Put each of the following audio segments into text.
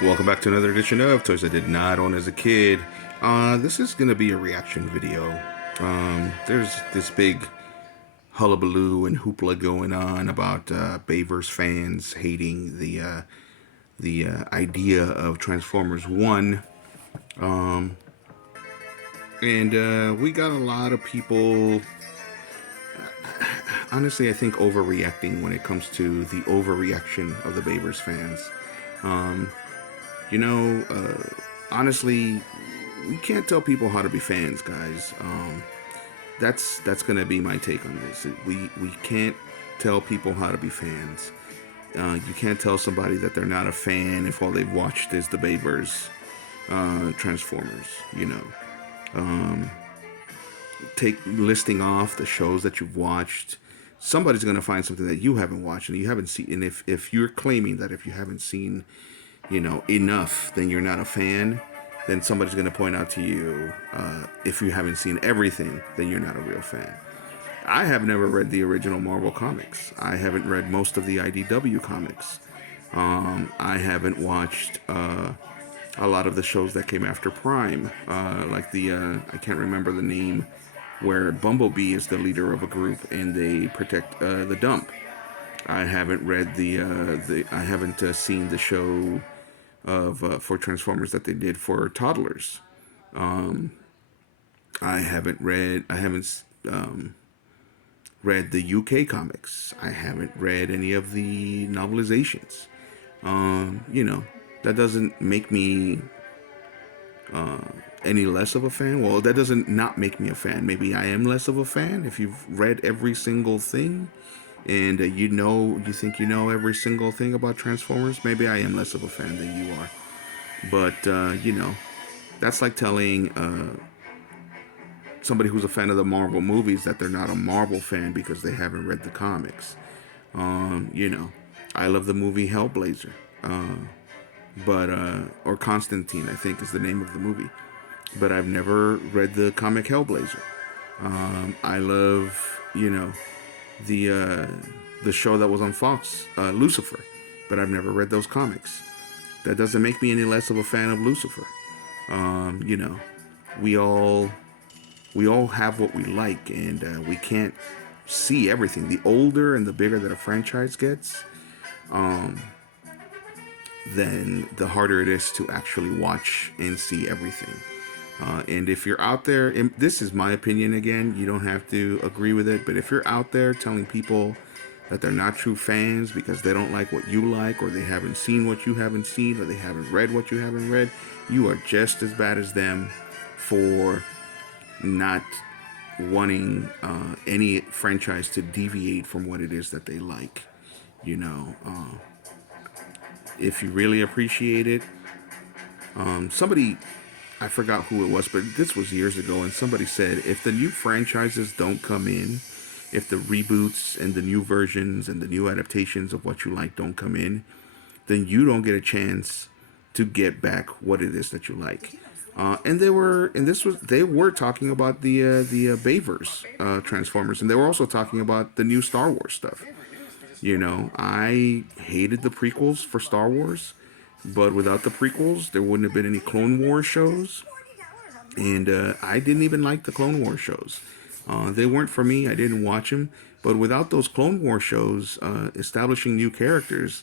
Welcome back to another edition of Toys I Did Not Own as a Kid. This is going to be a reaction video. There's this big hullabaloo and hoopla going on about Bayformers fans hating the idea of Transformers 1. And we got a lot of people, honestly, I think overreacting when it comes to the overreaction of the Bayformers fans. You know, honestly, we can't tell people how to be fans, guys. That's gonna be my take on this. We can't tell people how to be fans. You can't tell somebody that they're not a fan if all they've watched is the Bayverse Transformers. You know, take listing off the shows that you've watched. Somebody's gonna find something that you haven't watched and you haven't seen. And if you're claiming that if you haven't seen enough, then you're not a fan, then somebody's going to point out to you, if you haven't seen everything, then you're not a real fan. I have never read the original Marvel comics. I haven't read most of the IDW comics. I haven't watched a lot of the shows that came after Prime, like I can't remember the name, where Bumblebee is the leader of a group and they protect the dump. I haven't read I haven't seen the show of for Transformers that they did for toddlers. I haven't read the UK comics. I haven't read any of the novelizations. That doesn't make me any less of a fan. Well, that doesn't not make me a fan. Maybe I am less of a fan if you've read every single thing and you think you know every single thing about Transformers. Maybe I am less of a fan than you are. But that's like telling somebody who's a fan of the Marvel movies that they're not a Marvel fan because they haven't read the comics. I love the movie Hellblazer, but or Constantine, I think is the name of the movie. But I've never read the comic Hellblazer. I love the show that was on Fox, Lucifer, but I've never read those comics. That doesn't make me any less of a fan of Lucifer. You know, we all have what we like, and we can't see everything. The older and the bigger that a franchise gets, then the harder it is to actually watch and see everything. And if you're out there, and this is my opinion again, you don't have to agree with it, but if you're out there telling people that they're not true fans because they don't like what you like, or they haven't seen what you haven't seen, or they haven't read what you haven't read, you are just as bad as them for not wanting any franchise to deviate from what it is that they like. If you really appreciate it, somebody, I forgot who it was, but this was years ago, and somebody said if the new franchises don't come in, if the reboots and the new versions and the new adaptations of what you like don't come in, then you don't get a chance to get back what it is that you like. They were talking about the Bayverse Transformers, and they were also talking about the new Star Wars stuff. I hated the prequels for Star Wars, but without the prequels, there wouldn't have been any Clone Wars shows. And I didn't even like the Clone Wars shows. They weren't for me. I didn't watch them. But without those Clone Wars shows establishing new characters,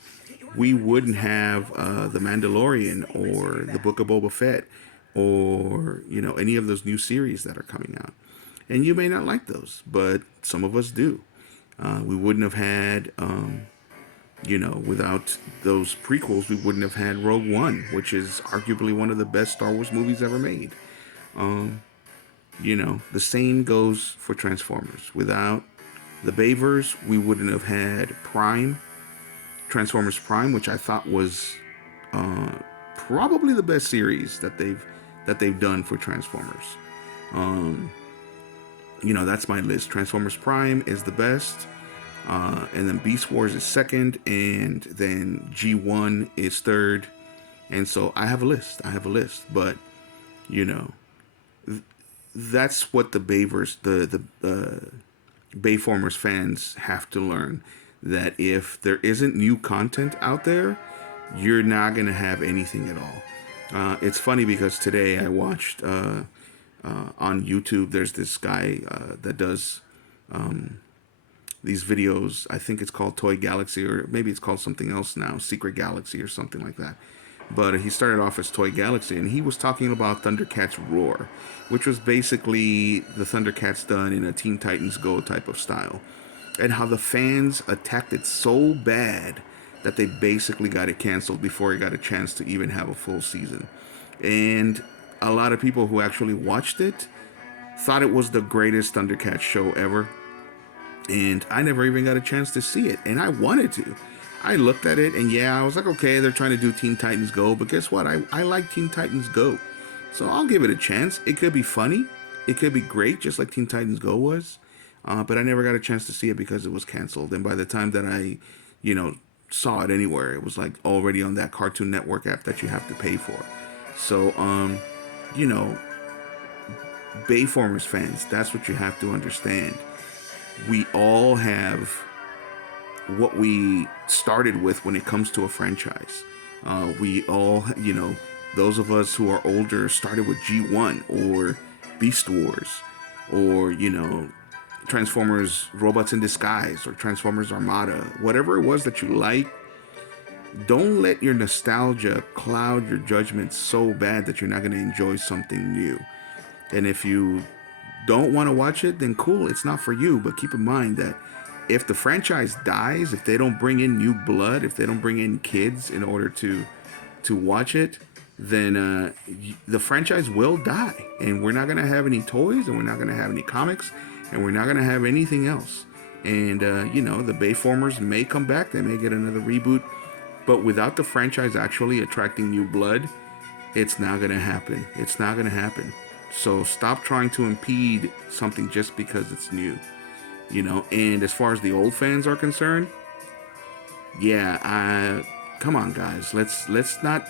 we wouldn't have The Mandalorian or the Book of Boba Fett or, any of those new series that are coming out. And you may not like those, but some of us do. We wouldn't have had, without those prequels, we wouldn't have had Rogue One, which is arguably one of the best Star Wars movies ever made. The same goes for Transformers. Without the Bayverse, we wouldn't have had Transformers Prime, which I thought was probably the best series that they've done for Transformers. That's my list. Transformers Prime is the best, and then Beast Wars is second, and then G1 is third. And so I have a list. But that's what the Bayverse, the Bayformers fans have to learn. That if there isn't new content out there, you're not going to have anything at all. It's funny because today I watched on YouTube, there's this guy that does these videos. I think it's called Toy Galaxy, or maybe it's called something else now, Secret Galaxy or something like that. But he started off as Toy Galaxy, and he was talking about Thundercats Roar, which was basically the Thundercats done in a Teen Titans Go type of style, and how the fans attacked it so bad that they basically got it canceled before it got a chance to even have a full season. And a lot of people who actually watched it thought it was the greatest Thundercats show ever, and I never even got a chance to see it, and I wanted to. I looked at it, and yeah, I was like, okay, they're trying to do Teen Titans Go, but guess what? I like Teen Titans Go, so I'll give it a chance. It could be funny, it could be great, just like Teen Titans Go was, but I never got a chance to see it because it was canceled, and by the time that I, saw it anywhere, it was like already on that Cartoon Network app that you have to pay for. So, you know, Bayformers fans, that's what you have to understand. We all have what we started with when it comes to a franchise. We all, those of us who are older started with G1 or Beast Wars or, Transformers Robots in Disguise or Transformers Armada, whatever it was that you like. Don't let your nostalgia cloud your judgment so bad that you're not going to enjoy something new. And if you don't want to watch it, then cool, it's not for you. But keep in mind that if the franchise dies, if they don't bring in new blood, if they don't bring in kids in order to watch it, then the franchise will die. And we're not going to have any toys, and we're not going to have any comics, and we're not going to have anything else. And, the Bayformers may come back. They may get another reboot. But without the franchise actually attracting new blood, it's not going to happen. It's not going to happen. So stop trying to impede something just because it's new. And as far as the old fans are concerned, yeah, come on, guys. Let's not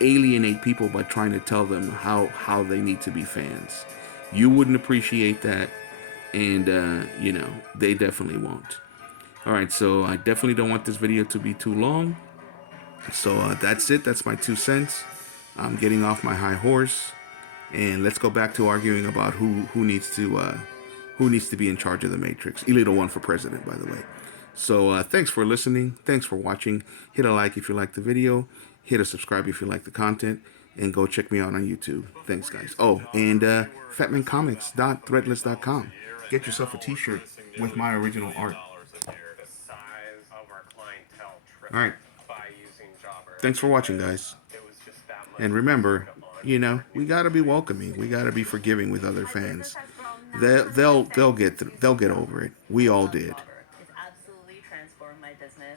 alienate people by trying to tell them how they need to be fans. You wouldn't appreciate that, and they definitely won't. All right, so I definitely don't want this video to be too long. So that's it. That's my 2 cents. I'm getting off my high horse, and let's go back to arguing about who needs to be in charge of the Matrix. Illegal one for president, by the way. So thanks for listening. Thanks for watching. Hit a like if you like the video. Hit a subscribe if you like the content, and go check me out on YouTube. Thanks, guys. Oh, and fatmancomics.threadless.com. Get yourself a T-shirt with my original art. All right. Thanks for watching, guys. And remember, we gotta be welcoming. We gotta be forgiving with other fans. They'll get over it. We all did.